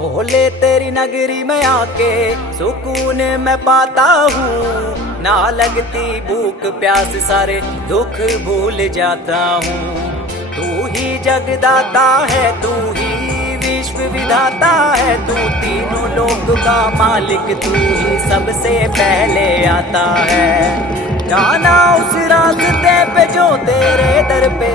भोले तेरी नगरी में आके सुकून मैं पाता हूँ, ना लगती भूख प्यास सारे दुख भूल जाता हूँ। तू ही जगदाता है, तू ही विश्व विधाता है, तू तीनों लोक का मालिक, तू ही सबसे पहले आता है। जाना उस रास्ते पे जो तेरे दर पे